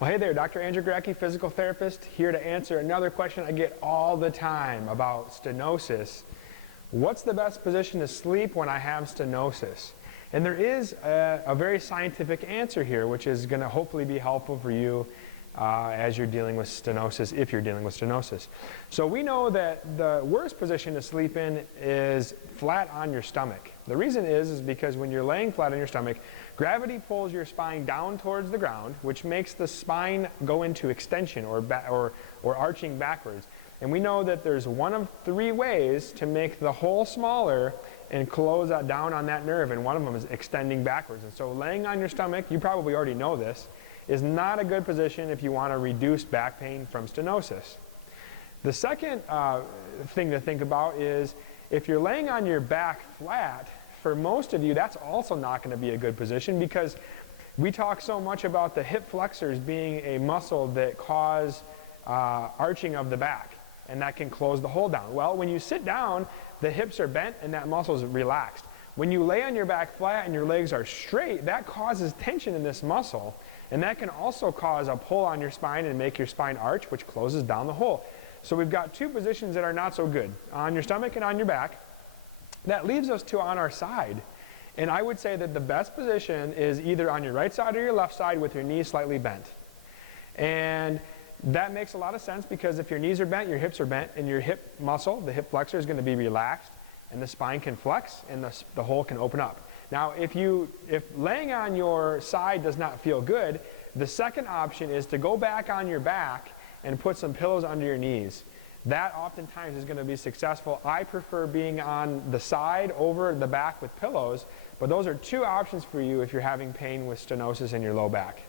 Well, hey there, Dr. Andrew Gorecki, physical therapist, here to answer another question I get all the time about stenosis. What's the best position to sleep when I have stenosis? And there is a very scientific answer here, which is going to hopefully be helpful for you as you're dealing with stenosis, if you're dealing with stenosis. So we know that the worst position to sleep in is flat on your stomach. The reason is because when you're laying flat on your stomach, gravity pulls your spine down towards the ground, which makes the spine go into extension or arching backwards. And we know that there's one of three ways to make the hole smaller and close down on that nerve, and one of them is extending backwards. And so laying on your stomach, you probably already know this, is not a good position if you want to reduce back pain from stenosis. The second thing to think about is if you're laying on your back flat, for most of you that's also not going to be a good position, because we talk so much about the hip flexors being a muscle that cause arching of the back, and that can close the hole down. Well, when you sit down, the hips are bent and that muscle is relaxed. When you lay on your back flat and your legs are straight, that causes tension in this muscle, and that can also cause a pull on your spine and make your spine arch, which closes down the hole. So we've got two positions that are not so good, on your stomach and on your back. That leaves us to on our side. And I would say that the best position is either on your right side or your left side with your knees slightly bent. And that makes a lot of sense, because if your knees are bent, your hips are bent, and your hip muscle, the hip flexor, is going to be relaxed, and the spine can flex, and the hole can open up. Now, if laying on your side does not feel good, the second option is to go back on your back and put some pillows under your knees. That oftentimes is going to be successful. I prefer being on the side over the back with pillows, but those are two options for you if you're having pain with stenosis in your low back.